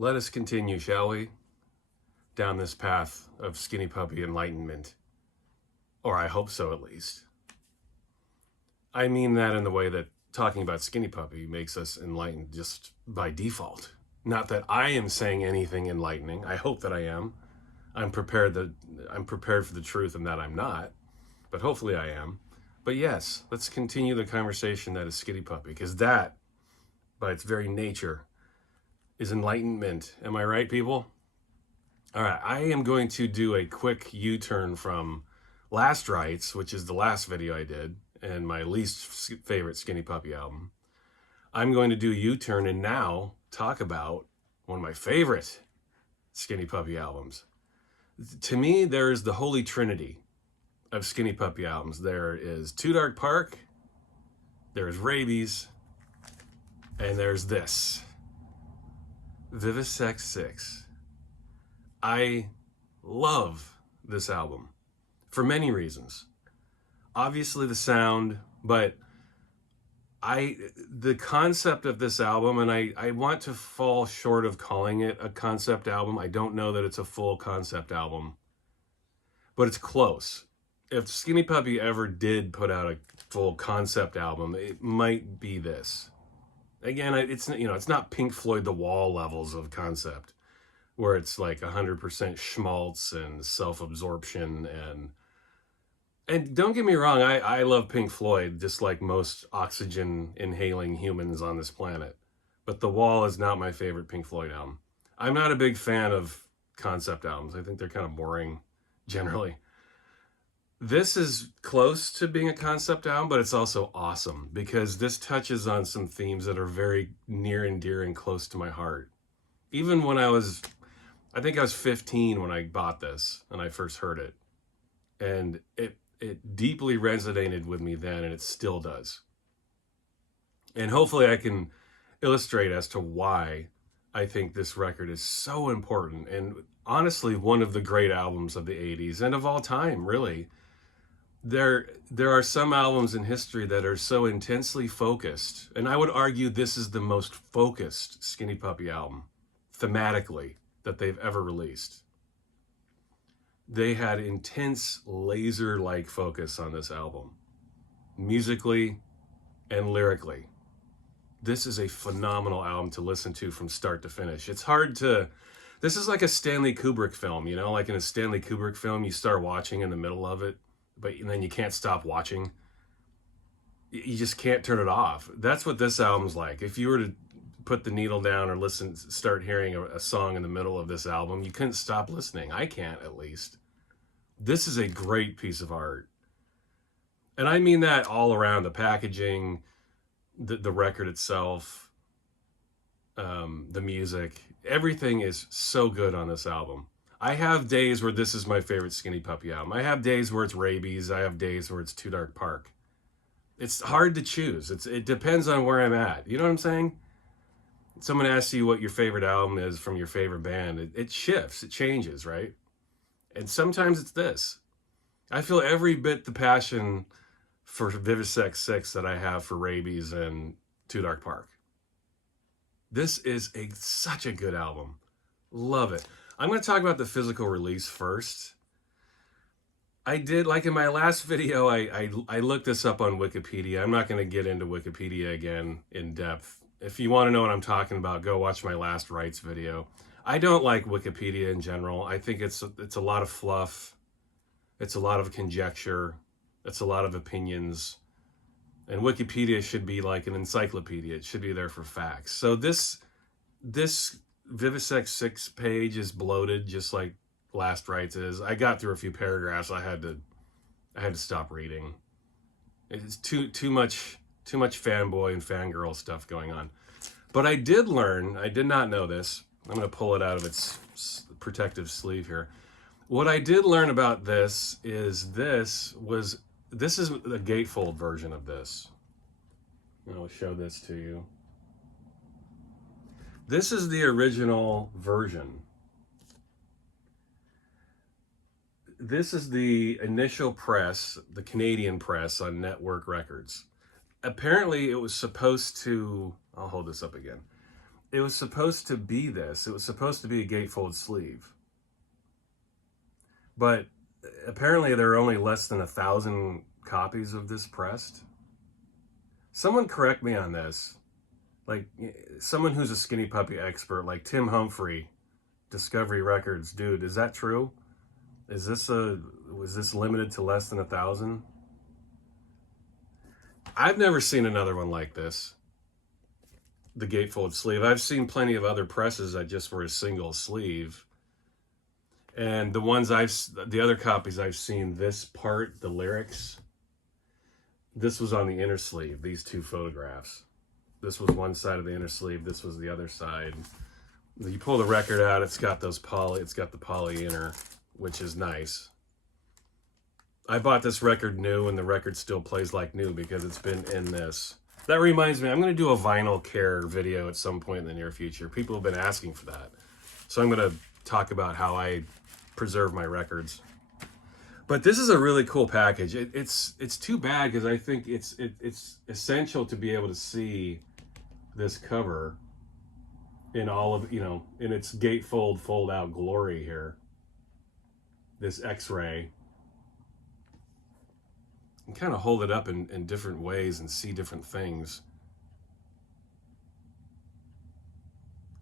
Let us continue, shall we, down this path of skinny puppy enlightenment. Or I hope so, at least. I mean that in the way that talking about skinny puppy makes us enlightened just by default. Not that I am saying anything enlightening. I hope that I am. I'm prepared for the truth and that I'm not. But hopefully I am. But yes, let's continue the conversation that is skinny puppy, because that, by its very nature, is enlightenment. Am I right, people? All right, I am going to do a quick U-turn from Last Rites, which is the last video I did, and my least favorite skinny puppy album. I'm going to do a U-turn and now talk about one of my favorite skinny puppy albums. To me, there is the holy trinity of skinny puppy albums. There is Too Dark Park, there is Rabies, and there's this, VivisectVI. I love this album for many reasons. Obviously the sound, but the concept of this album, and I want to fall short of calling it a concept album. I don't know that it's a full concept album, but it's close. If Skinny Puppy ever did put out a full concept album, it might be this. Again, it's not Pink Floyd The Wall levels of concept, where it's like 100% schmaltz and self-absorption and don't get me wrong, I love Pink Floyd just like most oxygen inhaling humans on this planet. But The Wall is not my favorite Pink Floyd album. I'm not a big fan of concept albums. I think they're kind of boring generally. This is close to being a concept album, but it's also awesome because this touches on some themes that are very near and dear and close to my heart. Even when I think I was 15 when I bought this and I first heard it. And it deeply resonated with me then, and it still does. And hopefully I can illustrate as to why I think this record is so important and honestly one of the great albums of the 80s and of all time, really. There are some albums in history that are so intensely focused, and I would argue this is the most focused Skinny Puppy album, thematically, that they've ever released. They had intense laser-like focus on this album, musically and lyrically. This is a phenomenal album to listen to from start to finish. This is like a Stanley Kubrick film, you know, like in a Stanley Kubrick film, you start watching in the middle of it, and then you can't stop watching. You just can't turn it off. That's what this album's like. If you were to put the needle down or start hearing a song in the middle of this album, you couldn't stop listening. I can't, at least. This is a great piece of art. And I mean that all around. The packaging, the record itself, the music, everything is so good on this album. I have days where this is my favorite Skinny Puppy album. I have days where it's Rabies. I have days where it's Too Dark Park. It's hard to choose. It depends on where I'm at. You know what I'm saying? Someone asks you what your favorite album is from your favorite band. It shifts. It changes, right? And sometimes it's this. I feel every bit the passion for VivisectVI that I have for Rabies and Too Dark Park. This is such a good album. Love it. I'm going to talk about the physical release first. I did, like in my last video, I looked this up on Wikipedia. I'm not going to get into Wikipedia again in depth. If you want to know what I'm talking about, go watch my Last Rites video. I don't like Wikipedia in general. I think it's a lot of fluff. It's a lot of conjecture. It's a lot of opinions. And Wikipedia should be like an encyclopedia. It should be there for facts. So this VivisectVI page is bloated, just like Last Rites is. I got through a few paragraphs. I had to stop reading. It's too much fanboy and fangirl stuff going on. But I did not know this. I'm going to pull it out of its protective sleeve here. What I did learn about this is this is a gatefold version of this. I'll show this to you. This is the original version. This is the initial press, the Canadian press on Network Records. Apparently it was supposed to, I'll hold this up again. it was supposed to be this. It was supposed to be a gatefold sleeve. But apparently there are only less than 1,000 copies of this pressed. Someone correct me on this. Like, someone who's a Skinny Puppy expert, like Tim Humphrey, Discovery Records. Dude, is that true? Was this limited to less than 1,000? I've never seen another one like this. The gatefold sleeve. I've seen plenty of other presses that just were a single sleeve. And the other copies I've seen, this part, the lyrics, this was on the inner sleeve, these two photographs. This was one side of the inner sleeve, this was the other side. You pull the record out, it's got the poly inner, which is nice. I bought this record new, and the record still plays like new because it's been in this. That reminds me, I'm going to do a vinyl care video at some point in the near future. People have been asking for that. So I'm going to talk about how I preserve my records. But this is a really cool package. It's too bad because I think it's essential to be able to see this cover in all of, in its gatefold fold out glory here. This X-ray. And kind of hold it up in different ways and see different things.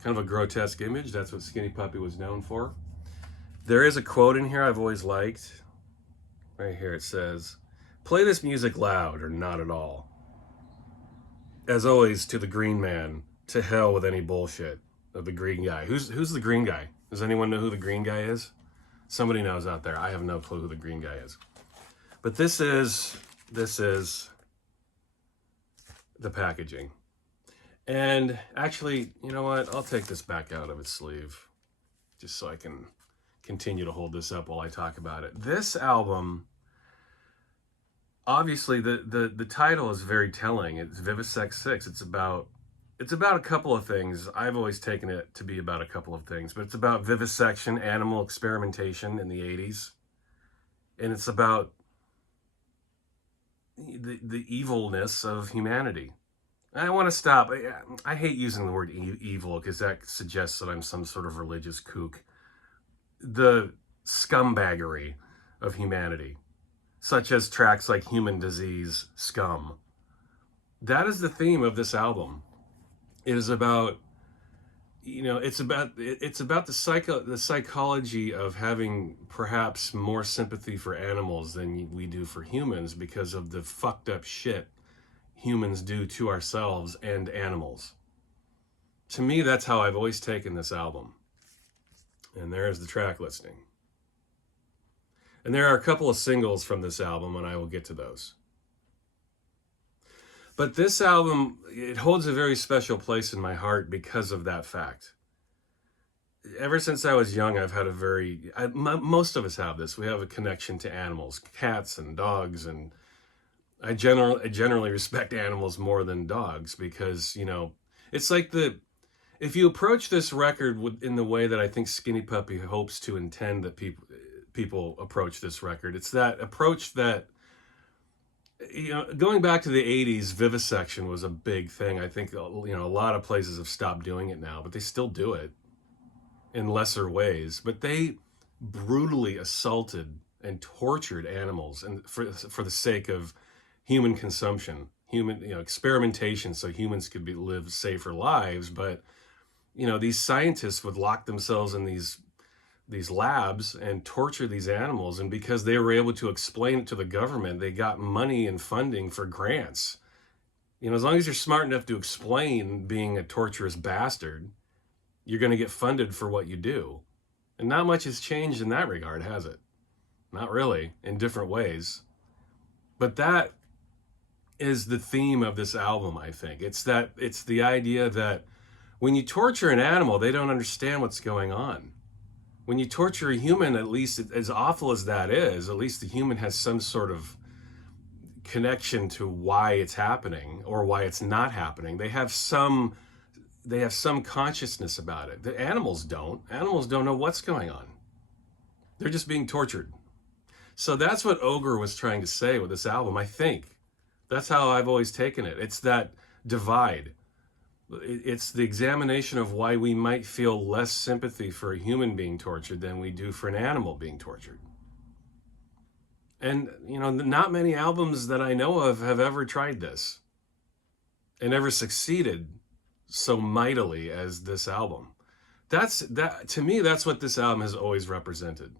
Kind of a grotesque image. That's what Skinny Puppy was known for. There is a quote in here I've always liked. Right here it says, "Play this music loud or not at all. As always, to the green man, to hell with any bullshit." Of the green guy. Who's the green guy? Does anyone know who the green guy is? Somebody knows out there. I have no clue who the green guy is. But this is the packaging. And actually, you know what? I'll take this back out of its sleeve just so I can continue to hold this up while I talk about it. This album, obviously the title is very telling. It's VivisectVI. It's about a couple of things. I've always taken it to be about a couple of things, but it's about vivisection, animal experimentation in the 80s. And it's about the evilness of humanity. I want to stop. I hate using the word evil because that suggests that I'm some sort of religious kook. The scumbaggery of humanity, such as tracks like Human Disease, Scum. That is the theme of this album. It is about, it's about the psychology of having perhaps more sympathy for animals than we do for humans because of the fucked up shit humans do to ourselves and animals. To me, that's how I've always taken this album. And there's the track listing. And there are a couple of singles from this album, and I will get to those. But this album, it holds a very special place in my heart because of that fact. Ever since I was young, I've had most of us have this. We have a connection to animals, cats and dogs, and I generally respect animals more than dogs because, it's like if you approach this record in the way that I think Skinny Puppy hopes to intend that people approach this record, it's that approach that, going back to the 80s, vivisection was a big thing. I think, a lot of places have stopped doing it now, but they still do it in lesser ways. But they brutally assaulted and tortured animals and for the sake of human consumption, experimentation so humans could live safer lives. But, these scientists would lock themselves in these labs and torture these animals. And because they were able to explain it to the government, they got money and funding for grants. As long as you're smart enough to explain being a torturous bastard, you're going to get funded for what you do. And not much has changed in that regard, has it? Not really, in different ways. But that is the theme of this album, I think. It's the idea that when you torture an animal, they don't understand what's going on. When you torture a human, at least as awful as that is, at least the human has some sort of connection to why it's happening or why it's not happening. They have some consciousness about it. The animals don't. Animals don't know what's going on. They're just being tortured. So that's what Ogre was trying to say with this album, I think. That's how I've always taken it. It's that divide. It's the examination of why we might feel less sympathy for a human being tortured than we do for an animal being tortured. And, you know, not many albums that I know of have ever tried this and ever succeeded so mightily as this album. To me, that's what this album has always represented.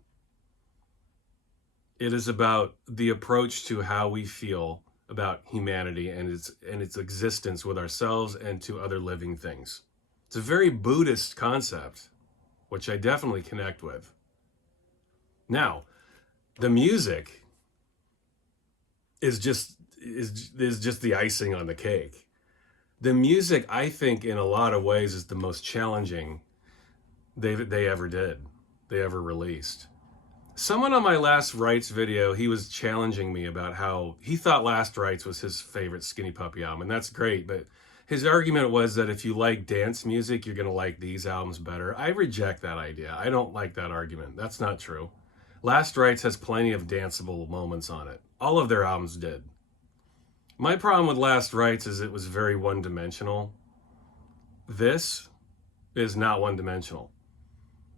It is about the approach to how we feel about humanity and its existence with ourselves and to other living things. It's a very Buddhist concept, which I definitely connect with. Now, the music is just the icing on the cake. The music, I think, in a lot of ways, is the most challenging they ever released. Someone on my Last Rites video, he was challenging me about how he thought Last Rites was his favorite Skinny Puppy album, and that's great, but his argument was that if you like dance music, you're going to like these albums better. I reject that idea. I don't like that argument. That's not true. Last Rites has plenty of danceable moments on it. All of their albums did. My problem with Last Rites is it was very one-dimensional. This is not one-dimensional.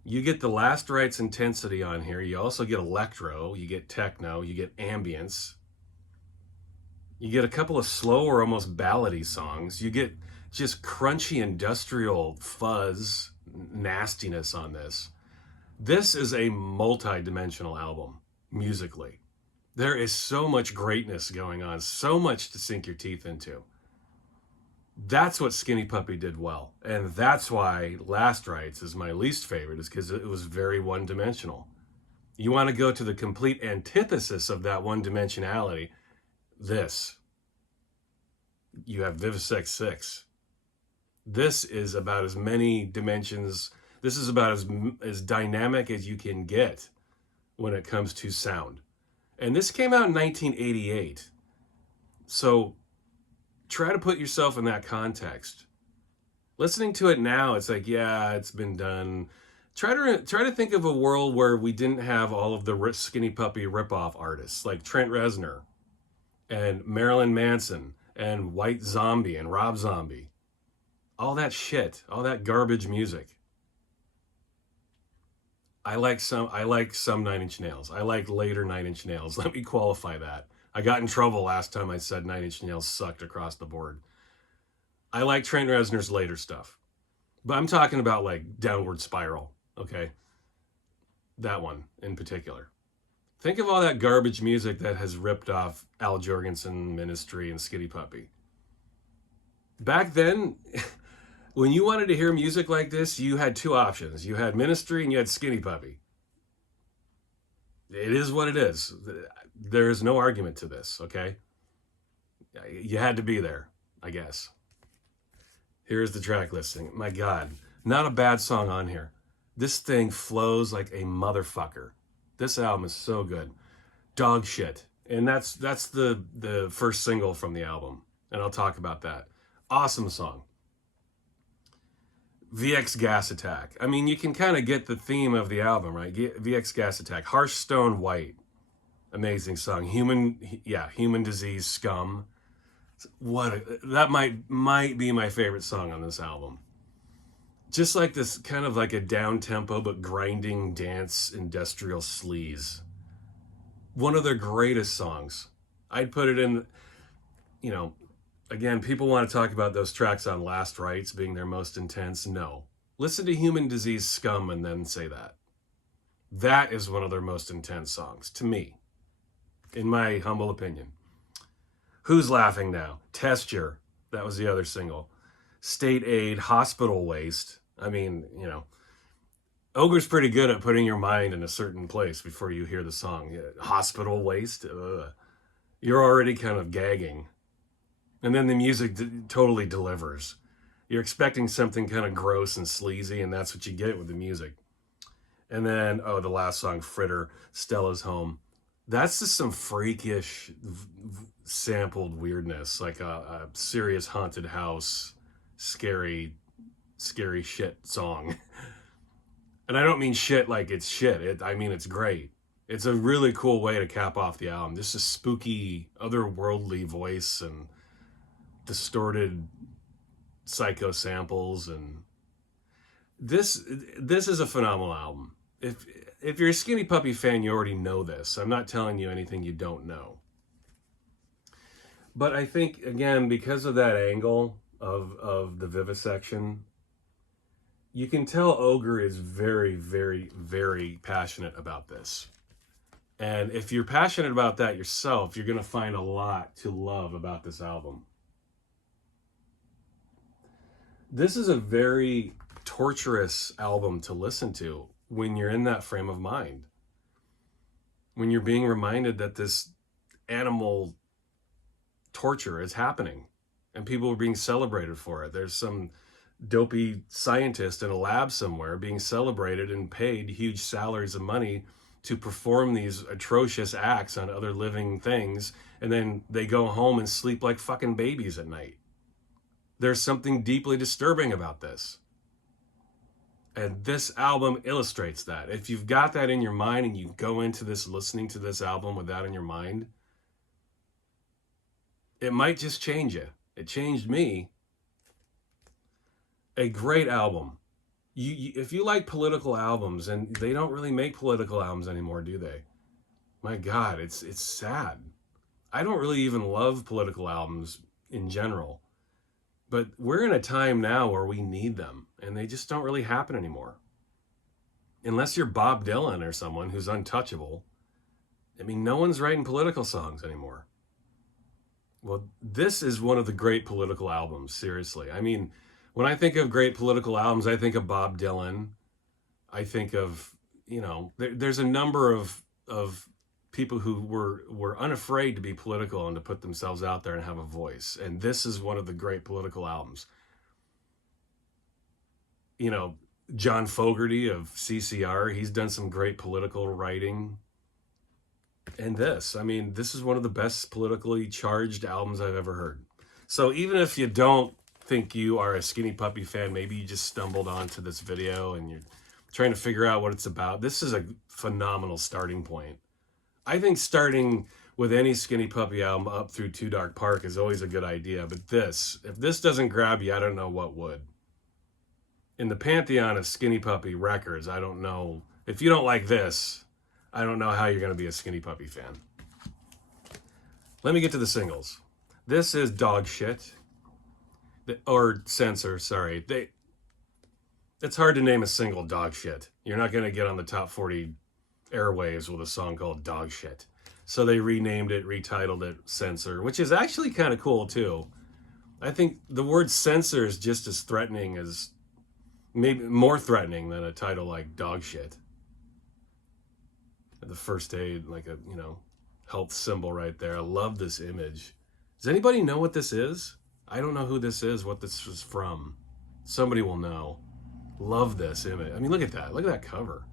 You get the Last Rites intensity on here. You also get electro, you get techno, you get ambience. You get a couple of slower, almost ballady songs. You get just crunchy industrial fuzz nastiness on this. This is a multi-dimensional album, musically. There is so much greatness going on, so much to sink your teeth into. That's what Skinny Puppy did well. And that's why Last Rites is my least favorite, is because it was very one-dimensional. You want to go to the complete antithesis of that one-dimensionality. This. You have VivisectVI. This is about as many dimensions. This is about as dynamic as you can get when it comes to sound. And this came out in 1988. So try to put yourself in that context. Listening to it now, it's like, yeah, it's been done. Try to think of a world where we didn't have all of the Skinny Puppy ripoff artists like Trent Reznor and Marilyn Manson and White Zombie and Rob Zombie. All that shit, all that garbage music. I like some 9 Inch Nails. I like later 9 Inch Nails. Let me qualify that. I got in trouble last time I said 9 Inch Nails sucked across the board. I like Trent Reznor's later stuff. But I'm talking about like Downward Spiral, okay? That one in particular. Think of all that garbage music that has ripped off Al Jourgensen, Ministry, and Skinny Puppy. Back then, when you wanted to hear music like this, you had two options. You had Ministry and you had Skinny Puppy. It is what it is. There is no argument to this, okay? You had to be there, I guess. Here's the track listing. My God, not a bad song on here. This thing flows like a motherfucker. This album is so good. Dog shit. And that's the first single from the album. And I'll talk about that. Awesome song. VX Gas Attack. I mean, you can kind of get the theme of the album, right? VX Gas Attack. Harsh Stone White. Amazing song. Human Disease Scum. That might be my favorite song on this album. Just like this kind of like a down-tempo but grinding dance industrial sleaze. One of their greatest songs. I'd put it in, you know, again, people want to talk about those tracks on Last Rites being their most intense. No. Listen to Human Disease Scum and then say that. That is one of their most intense songs, to me, in my humble opinion. Who's Laughing Now? Testure. That was the other single. State Aid, Hospital Waste. I mean, you know, Ogre's pretty good at putting your mind in a certain place before you hear the song. Hospital Waste? You're already kind of gagging. And then the music totally delivers. You're expecting something kind of gross and sleazy, and that's what you get with the music. And then, the last song, Fritter, Stella's Home. That's just some freakish sampled weirdness, like a serious haunted house, scary shit song. And I don't mean shit like it's shit. I mean it's great. It's a really cool way to cap off the album. Just a spooky, otherworldly voice and distorted psycho samples, and this is a phenomenal album. If you're a Skinny Puppy fan, you already know this. I'm not telling you anything you don't know. But I think, again, because of that angle of the vivisection, you can tell Ogre is very, very, very passionate about this. And if you're passionate about that yourself, you're going to find a lot to love about this album. This is a very torturous album to listen to when you're in that frame of mind. When you're being reminded that this animal torture is happening and people are being celebrated for it. There's some dopey scientist in a lab somewhere being celebrated and paid huge salaries of money to perform these atrocious acts on other living things, and then they go home and sleep like fucking babies at night. There's something deeply disturbing about this. And this album illustrates that. If you've got that in your mind and you go into this listening to this album with that in your mind, it might just change you. It changed me. A great album. If you like political albums, and they don't really make political albums anymore, do they? My God, it's sad. I don't really even love political albums in general. But we're in a time now where we need them, and they just don't really happen anymore. Unless you're Bob Dylan or someone who's untouchable. I mean, no one's writing political songs anymore. Well, this is one of the great political albums, seriously. I mean, when I think of great political albums, I think of Bob Dylan. I think of, there's a number of people who were unafraid to be political and to put themselves out there and have a voice. And this is one of the great political albums. John Fogerty of CCR, he's done some great political writing. And this is one of the best politically charged albums I've ever heard. So even if you don't think you are a Skinny Puppy fan, maybe you just stumbled onto this video and you're trying to figure out what it's about, this is a phenomenal starting point. I think starting with any Skinny Puppy album up through Too Dark Park is always a good idea, but if this doesn't grab you, I don't know what would. In the pantheon of Skinny Puppy records, I don't know. If you don't like this, I don't know how you're going to be a Skinny Puppy fan. Let me get to the singles. This is Dog Shit. Or Censor, sorry. It's hard to name a single Dog Shit. You're not going to get on the top 40 airwaves with a song called Dog Shit. So they renamed it, retitled it Censor, which is actually kind of cool too. I think the word censor is just as threatening as, maybe more threatening than a title like Dog Shit. The first aid, like a, health symbol right there. I love this image. Does anybody know what this is? I don't know who this is, what this is from. Somebody will know. Love this image. I mean, look at that. Look at that cover.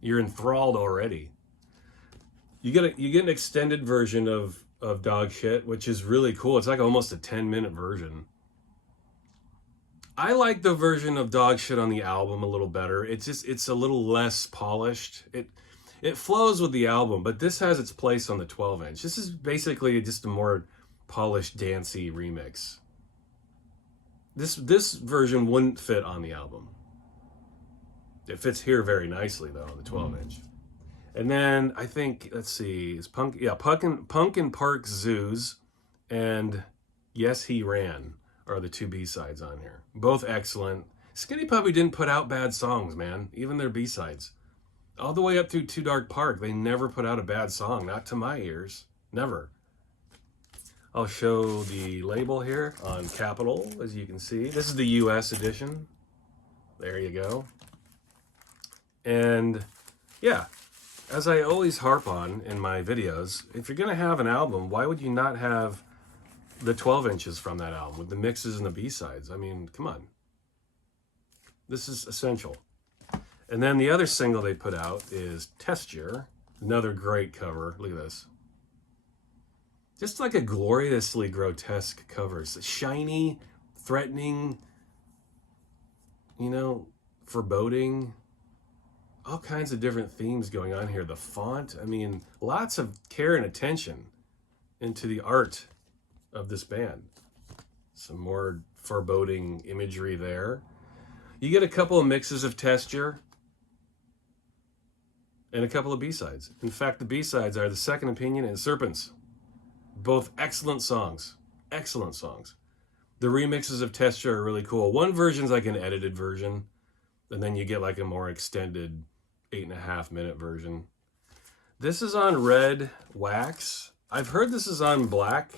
You're enthralled already. You get an extended version of Dog Shit, which is really cool. It's like almost a 10-minute version. I like the version of Dog Shit on the album a little better. It's a little less polished. It flows with the album, but this has its place on the 12-inch. This is basically just a more polished, dancey remix. This version wouldn't fit on the album. It fits here very nicely though on the 12-inch. And then I think, let's see, is Punk and Park Zoos and Yes He Ran are the two B-sides on here. Both excellent. Skinny Puppy didn't put out bad songs, man. Even their B-sides. All the way up through Too Dark Park, they never put out a bad song. Not to my ears. Never. I'll show the label here on Capitol, as you can see. This is the US edition. There you go. And yeah, as I always harp on in my videos, if you're going to have an album, why would you not have the 12 inches from that album with the mixes and the B-sides? I mean, come on. This is essential. And then the other single they put out is Texture. Another great cover. Look at this. Just like a gloriously grotesque cover. It's shiny, threatening, foreboding. All kinds of different themes going on here. The font, I mean, lots of care and attention into the art of this band. Some more foreboding imagery there. You get a couple of mixes of Texture and a couple of B-sides. In fact, the B-sides are The Second Opinion and Serpents. Both excellent songs. Excellent songs. The remixes of Texture are really cool. One version's like an edited version, and then you get like a more extended 8.5-minute version. This is on red wax. I've heard this is on black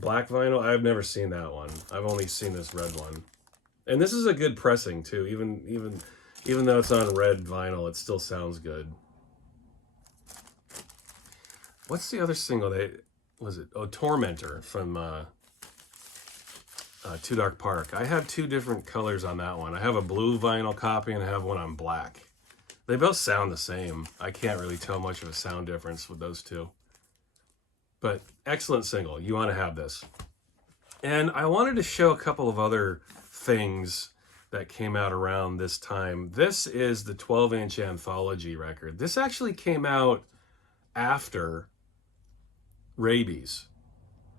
vinyl. I've never seen that one. I've only seen this red one. And this is a good pressing too. Even though it's on red vinyl, it still sounds good. What's the other single was it? Oh, Tormentor from Too Dark Park. I have two different colors on that one. I have a blue vinyl copy and I have one on black. They both sound the same. I can't really tell much of a sound difference with those two. But excellent single. You want to have this. And I wanted to show a couple of other things that came out around this time. This is the 12-inch Anthology record. This actually came out after Rabies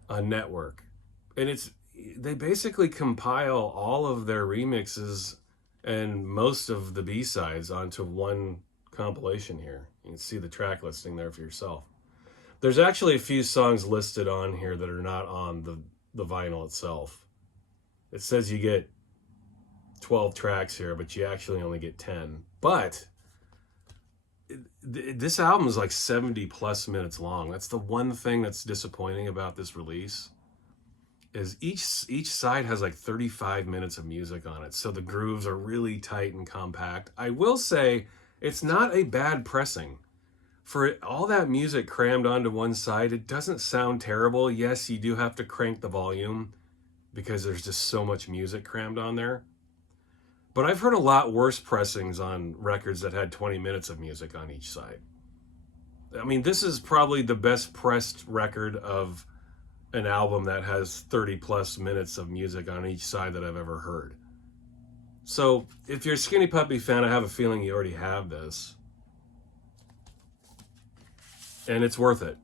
on Network. And they basically compile all of their remixes and most of the B-sides onto one compilation here. You can see the track listing there for yourself. There's actually a few songs listed on here that are not on the vinyl itself. It says you get 12 tracks here, but you actually only get 10. But this album is like 70 plus minutes long. That's the one thing that's disappointing about this release, is each side has like 35 minutes of music on it. So the grooves are really tight and compact. I will say it's not a bad pressing. For all that music crammed onto one side, it doesn't sound terrible. Yes, you do have to crank the volume because there's just so much music crammed on there. But I've heard a lot worse pressings on records that had 20 minutes of music on each side. I mean, this is probably the best pressed record of an album that has 30 plus minutes of music on each side that I've ever heard. So if you're a Skinny Puppy fan, I have a feeling you already have this. And it's worth it.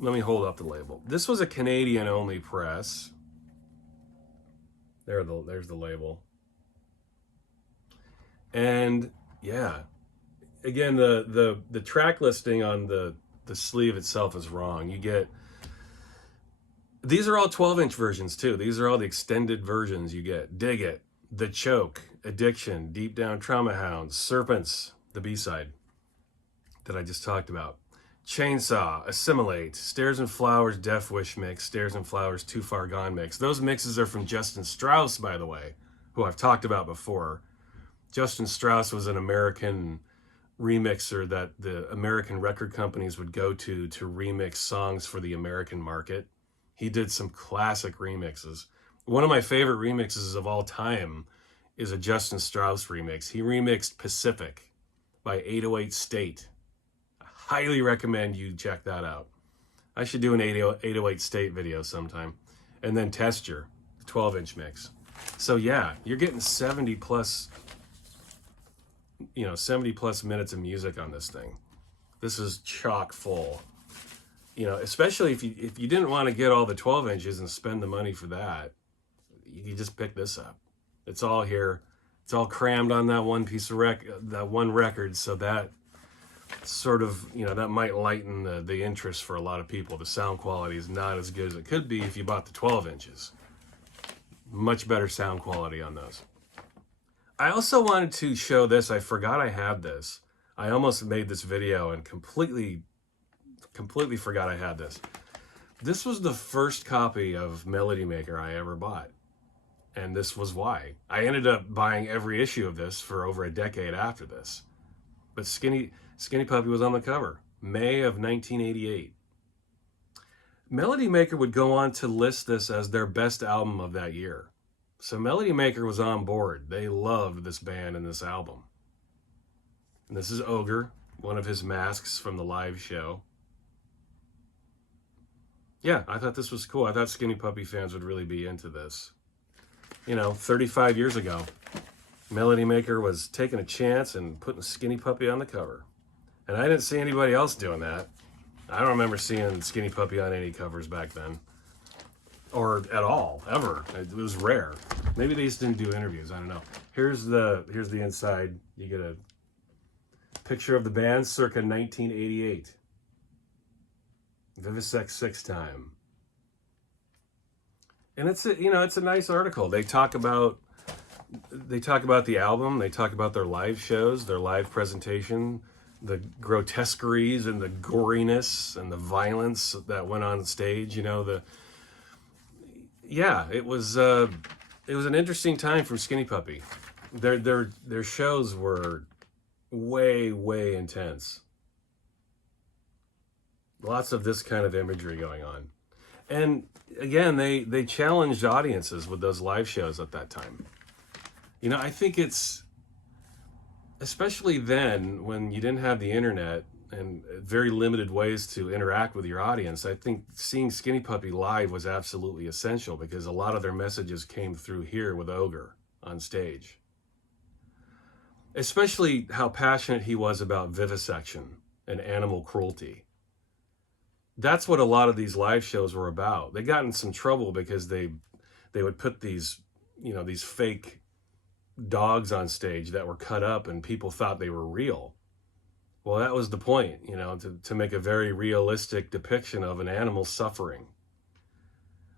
Let me hold up the label. This was a Canadian-only press. There's the label. And yeah, again, the track listing on the sleeve itself is wrong. You get, these are all 12-inch versions too. These are all the extended versions you get. Dig It, The Choke, Addiction, Deep Down Trauma Hounds, Serpents, the B-side that I just talked about. Chainsaw, Assimilate, Stairs and Flowers, Death Wish mix, Stairs and Flowers, Too Far Gone mix. Those mixes are from Justin Strauss, by the way, who I've talked about before. Justin Strauss was an American remixer that the American record companies would go to remix songs for the American market. He did some classic remixes. One of my favorite remixes of all time is a Justin Strauss remix. He remixed Pacific by 808 State. Highly recommend you check that out. I should do an 808 State video sometime. And then Texture, 12-inch mix. So yeah, you're getting 70 plus minutes of music on this thing. This is chock full. Especially if you didn't want to get all the 12 inches and spend the money for that, you just pick this up. It's all here. It's all crammed on that one piece of record, so that sort of, that might lighten the interest for a lot of people. The sound quality is not as good as it could be if you bought the 12 inches. Much better sound quality on those. I also wanted to show this. I forgot I had this. I almost made this video and completely forgot I had this. This was the first copy of Melody Maker I ever bought. And this was why. I ended up buying every issue of this for over a decade after this. But Skinny Puppy was on the cover, May of 1988. Melody Maker would go on to list this as their best album of that year. So Melody Maker was on board. They loved this band and this album. And this is Ogre, one of his masks from the live show. Yeah, I thought this was cool. I thought Skinny Puppy fans would really be into this. 35 years ago, Melody Maker was taking a chance and putting Skinny Puppy on the cover. And I didn't see anybody else doing that. I don't remember seeing Skinny Puppy on any covers back then. or at all, ever. It was rare. Maybe they just didn't do interviews. I don't know. Here's the inside. You get a picture of the band circa 1988. VivisectVI time. And it's a, it's a nice article. They talk about the album, they talk about their live shows, their live presentation, the grotesqueries and the goriness and the violence that went on stage, it was an interesting time for Skinny Puppy. Their shows were way intense. Lots of this kind of imagery going on. And again, they challenged audiences with those live shows at that time. I think it's, especially then when you didn't have the internet and very limited ways to interact with your audience, I think seeing Skinny Puppy live was absolutely essential because a lot of their messages came through here with Ogre on stage. Especially how passionate he was about vivisection and animal cruelty. That's what a lot of these live shows were about. They got in some trouble because they would put these, these fake dogs on stage that were cut up and people thought they were real. Well, that was the point, to make a very realistic depiction of an animal suffering.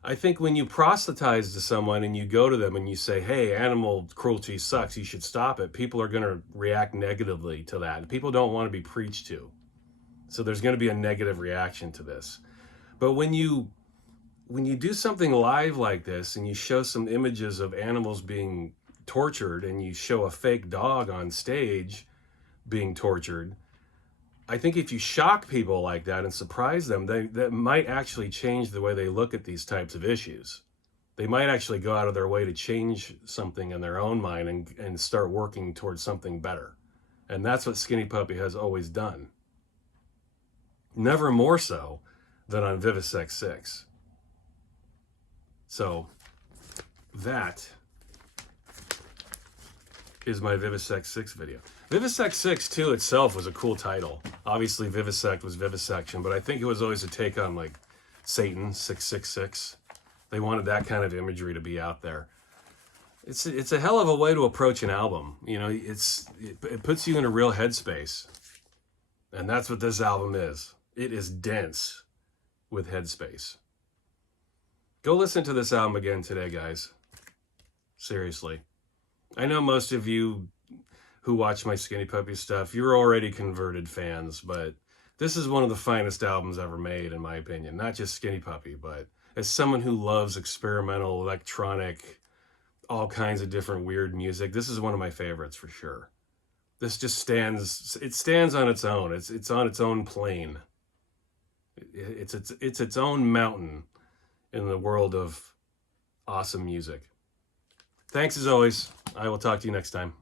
I think when you proselytize to someone and you go to them and you say, hey, animal cruelty sucks, you should stop it, people are going to react negatively to that. And people don't want to be preached to. So there's going to be a negative reaction to this. But when you do something live like this and you show some images of animals being tortured and you show a fake dog on stage being tortured, I think if you shock people like that and surprise them, that might actually change the way they look at these types of issues. They might actually go out of their way to change something in their own mind and start working towards something better. And that's what Skinny Puppy has always done. Never more so than on VivisectVI. So that is my VivisectVI video. VivisectVI too itself was a cool title. Obviously Vivisect was vivisection, but I think it was always a take on like Satan 666. They wanted that kind of imagery to be out there. It's a hell of a way to approach an album. It puts you in a real headspace. And that's what this album is. It is dense with headspace. Go listen to this album again today, guys. Seriously. I know most of you who watch my Skinny Puppy stuff, you're already converted fans, but this is one of the finest albums ever made, in my opinion. Not just Skinny Puppy, but as someone who loves experimental, electronic, all kinds of different weird music, this is one of my favorites for sure. This just stands on its own. It's on its own plane. It's its own mountain in the world of awesome music. Thanks as always. I will talk to you next time.